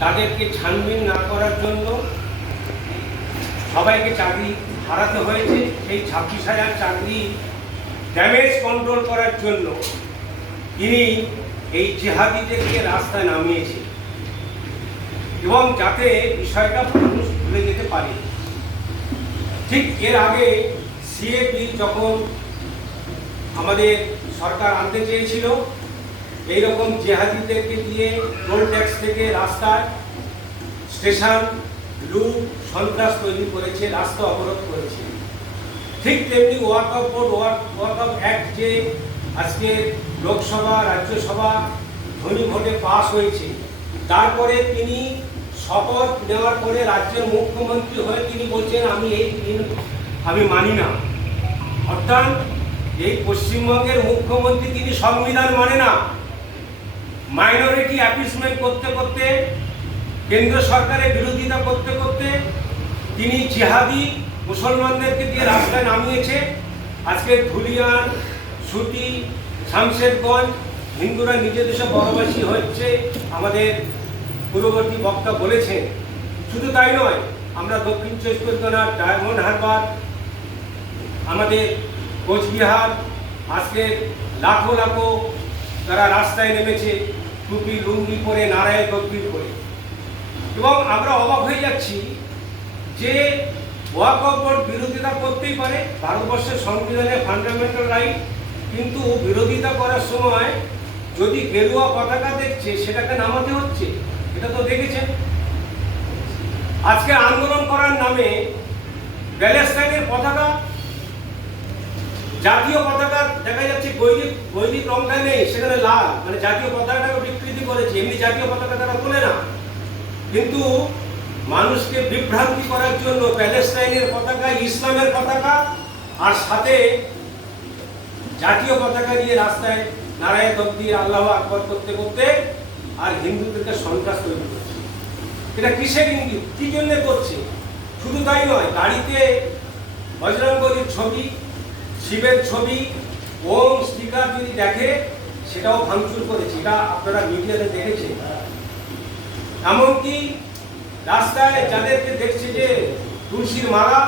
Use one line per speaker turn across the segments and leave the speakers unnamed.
তাদেরকে ছানবিন না করার জন্য সবাইকে চাকরি হারাতে হয়েছে। সেই ছাব্বিশ হাজার চাকরি ড্যামেজ কন্ট্রোল করার জন্য তিনি এই জেহাদিদেরকে রাস্তায় নামিয়েছে এবং যাতে বিষয়টা মানুষ ভুলে যেতে পারে। ঠিক এর আগে সিএ বিল যখন আমাদের সরকার আনতে চেয়েছিল এইরকম জেহাদিদেরকে দিয়ে টোল ট্যাক্স থেকে রাস্তায় স্টেশন লুট সন্ত্রাস তৈরি করেছে, রাস্তা অবরোধ করেছে। ঠিক তেমনি ওয়ার্ক অফ বোর্ড ওয়ার্ক ওয়ার্ক অফ অ্যাক্ট যে আজকে লোকসভা, রাজ্যসভা ধনী ভোটে পাস হয়েছে, তারপরে তিনি শপথ নেওয়ার পরে রাজ্যের মুখ্যমন্ত্রী হয়ে তিনি বলছেন, আমি এই আমি মানি না। অর্থাৎ এই পশ্চিমবঙ্গের মুখ্যমন্ত্রী তিনি সংবিধান মানে না। মাইনরিটি অ্যাপিসমেন্ট করতে করতে, কেন্দ্র সরকারের বিরোধিতা করতে করতে তিনি জিহাদি মুসলমানদেরকে দিয়ে রাস্তায় নামিয়েছে। আজকে ধুলিয়ান সুতি, শামশেরগঞ্জ, হিন্দুরা নিজে দেশে বড়বাসী হচ্ছে, আমাদের পূর্ববর্তী বক্তা বলেছেন। শুধু তাই নয়, আমরা দক্ষিণ চব্বিশ পরগনার ডায়মন্ড হারবার, আমাদের কোচবিহার, আজকে লাখো লাখো তারা রাস্তায় নেমেছে। টুপি, লুঙ্গি পরে, নারায়ণ তকবির করে এবং আমরা অবাক হয়ে যাচ্ছি যে ওয়াক অফ বোর্ড বিরোধিতা করতেই পারে ভারতবর্ষের সংবিধানে ফান্ডামেন্টাল রাইট কিন্তু বিরোধিতা করার সময় যদি গেরুয়া পতাকা দেখছে, সেটাকে নামাতে হচ্ছে? এটা তো দেখেছেন। আজকে আন্দোলন করার নামে প্যালেস্টাইনের পতাকা জাতীয় পতাকা দেখা যাচ্ছে, বৈদিক বৈদিক রংটা নেই, সেখানে লাল। মানে জাতীয় পতাকাটাকে বিকৃতি করেছে, এমনি জাতীয় পতাকা তারা তোলে না। কিন্তু মানুষকে বিভ্রান্তি করার জন্য প্যালেস্টাইনের পতাকা, ইসলামের পতাকা, আর সাথে জাতীয় পতাকা দিয়ে রাস্তায় নারায়ণ তব্দি আল্লাহ আকবর করতে করতে আর হিন্দুদেরকে সন্ত্রাস তৈরি করছে। এটা কিসের ইঙ্গিত? কি জন্য করছে? শুধু তাই নয়, গাড়িতে বজরঙ্গলির ছবি শিবের ছবি, ওম স্টিকার যদি দেখে, সেটাও ভাঙচুর করেছে। এটা আপনারা মিডিয়াতে দেখেছেন। এমনকি রাস্তায় যাদেরকে দেখছে যে তুলসীর মালা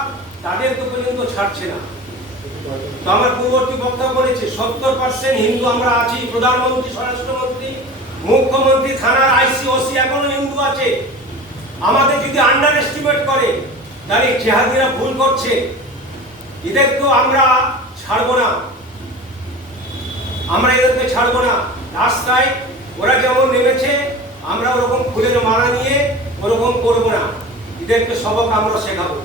তাদেরকে পর্যন্ত ছাড়ছে না। তো আমার পূর্ববর্তী বক্তব্য বলেছে, সত্তর পার্সেন্ট হিন্দু আমরা আছি, প্রধানমন্ত্রী, স্বরাষ্ট্রমন্ত্রী, মুখ্যমন্ত্রী, থানার আইসি, ওসি, এখনও হিন্দু আছে। আমাদের যদি আন্ডার এস্টিমেট করে, তাহলে জেহাদিরা ভুল করছে। এদেরকেও আমরা ছাড়বো না। আমরা এদেরকে ছাড়বো না। রাস্তায় ওরা যেমন নেমেছে, আমরা ওরকম ফুলের মালা নিয়ে ওরকম করব না। এদেরকে সবক আমরা শেখাবো।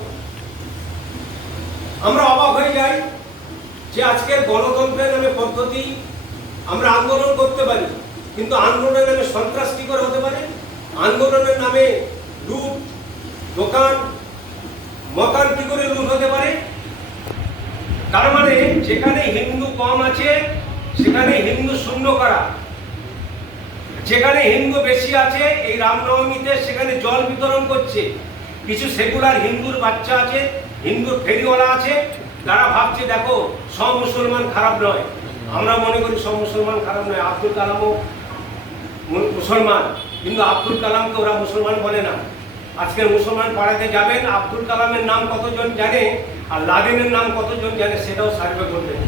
আমরা অবাক হয়ে যাই যে আজকের গণতন্ত্রের নামে পদ্ধতি আমরা আন্দোলন করতে পারি, কিন্তু আন্দোলনের নামে সন্ত্রাস কি করে হতে পারে? আন্দোলনের নামে লুট, দোকান, মকান কি করে লুট হতে পারে? তার মানে যেখানে হিন্দু কম আছে, সেখানে হিন্দু শূন্য করা। যেখানে হিন্দু বেশি আছে, এই রামনবমীতে সেখানে জল বিতরণ করছে। কিছু সেকুলার হিন্দুর বাচ্চা আছে, হিন্দুর ফেরিওয়ালা আছে, তারা ভাবছে, দেখো, সব মুসলমান খারাপ নয়। আমরা মনে করি সব মুসলমান খারাপ নয়। আব্দুল কালামও মুসলমান। কিন্তু আব্দুল কালামকে ওরা মুসলমান বলে না। আজকের মুসলমান পাড়াতে যাবেন। আব্দুল কালামের নাম কতজন জানে? আর লাদেনের নাম কতজন জানে সেটাও সার্ভে করবেন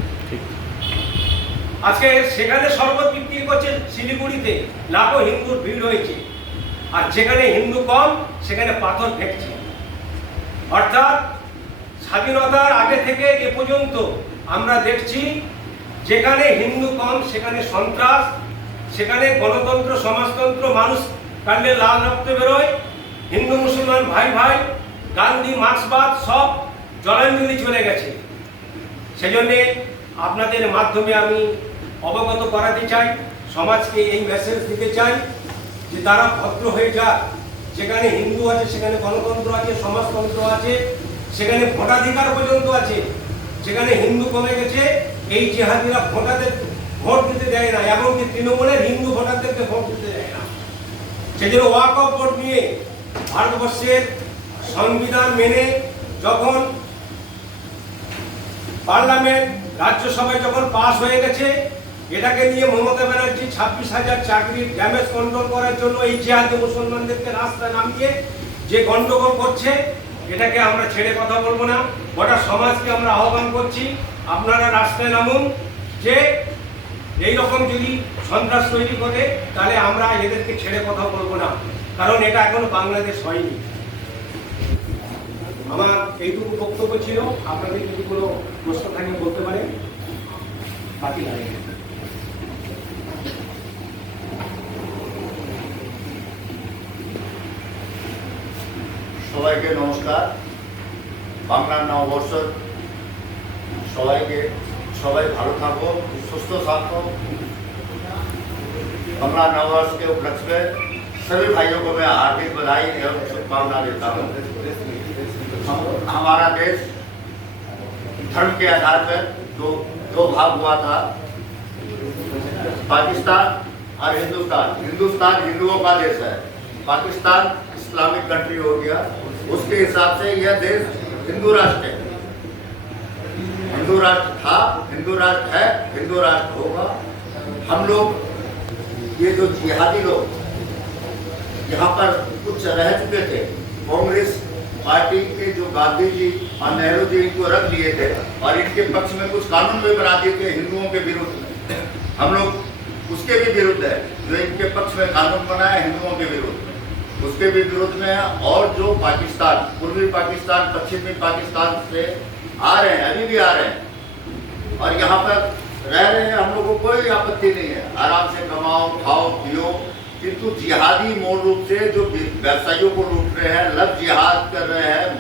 আজকে সেখানে শরবত বিক্রি করছে শিলিগুড়িতে লাখো হিন্দুর ভিড় হয়েছে। আর যেখানে হিন্দু কম সেখানে পাথর ফেঁকছে। অর্থাৎ স্বাধীনতার আগে থেকে এ পর্যন্ত আমরা দেখছি যেখানে হিন্দু কম সেখানে সন্ত্রাস সেখানে গণতন্ত্র সমাজতন্ত্র মানুষ কাণ্ডে লাল রক্ত বেরোয় হিন্দু মুসলমান ভাই ভাই গান্ধী মার্ক্সবাদ সব জলাঞ্জলি চলে গেছে। সেজন্যে আপনাদের মাধ্যমে আমি অবগত করাতে চাই, সমাজকে এই মেসেজ দিতে চাই যে তারা ভদ্র হয়ে যাক। যেখানে হিন্দু আছে, সেখানে গণতন্ত্র আছে, সমাজতন্ত্র আছে, সেখানে ভোটাধিকার পর্যন্ত আছে যেখানে হিন্দু কমে গেছে, এই জেহাদিরা ভোটাদের ভোট দিতে দেয় না, এমনকি তৃণমূলের হিন্দু ভোটারদেরকে ভোট দিতে দেয় না। সেজন্য ওয়াক অফ ভোট নিয়ে ভারতবর্ষের সংবিধান মেনে যখন পার্লামেন্ট, রাজ্যসভায় যখন পাস হয়ে গেছে, এটাকে নিয়ে মমতা ব্যানার্জি ছাব্বিশ হাজার চাকরির ড্যামেজ কন্ট্রোল করার জন্য এই জেহাদে মুসলমানদেরকে রাস্তায় নামিয়ে যে গন্ডগোল করছে, এটাকে আমরা ছেড়ে কথা বলব না। গোটা সমাজকে আমরা আহ্বান করছি, আপনারা রাস্তায় নামুন, যে এই রকম যদি সন্ত্রাস তৈরি করে, তাহলে আমরা এদেরকে ছেড়ে কথা বলব না। কারণ এটা এখন বাংলাদেশ হয়নি। আমার এইটুকু বক্তব্য ছিল আপনাদের যদি কোনো প্রশ্ন থাকে বলতে পারেন বাকি লাগে
সবাইকে নমস্কার বাংলার নববর্ষর সবাইকে সবাই ভালো থাকো সুস্থ থাকো बांग्ला नववर्ष के उपलक्ष्य में सभी भाइयों को मैं हार्दिक बधाई एवं शुभकामना देता हूँ हम- हमारा देश धर्म के आधार पर दो दो भाग हुआ था। पाकिस्तान और हिंदुस्तान। हिंदुस्तान हिंदुओं का देश है। पाकिस्तान इस्लामिक कंट्री हो गया। उसके हिसाब से यह देश हिंदू राष्ट्र है। हिंदू राष्ट्र था, हिंदू राष्ट्र है, हिंदू राष्ट्र होगा। हम लोग, ये जो जिहादी लोग, यहाँ पर कुछ रह चुके थे। कांग्रेस पार्टी के जो गांधी जी और नेहरू जी इनको रख लिए थे और इनके पक्ष में कुछ कानून भी बना दिए थे हिंदुओं के विरुद्ध में। हम लोग उसके भी विरुद्ध है, जो इनके पक्ष में कानून बनाया है हिंदुओं के विरुद्ध उसके भी विरुद्ध में है और जो पाकिस्तान, पूर्वी पाकिस्तान, पश्चिमी पाकिस्तान से आ रहे हैं, अभी भी आ रहे हैं। और यहाँ पर रह रहे हैं, हम लोग को कोई आपत्ति नहीं है। आराम से कमाओ, खाओ, पियो किंतु जिहादी मूल रूप से जो व्यवसायियों को लूट रहे हैं लव जिहाद कर रहे हैं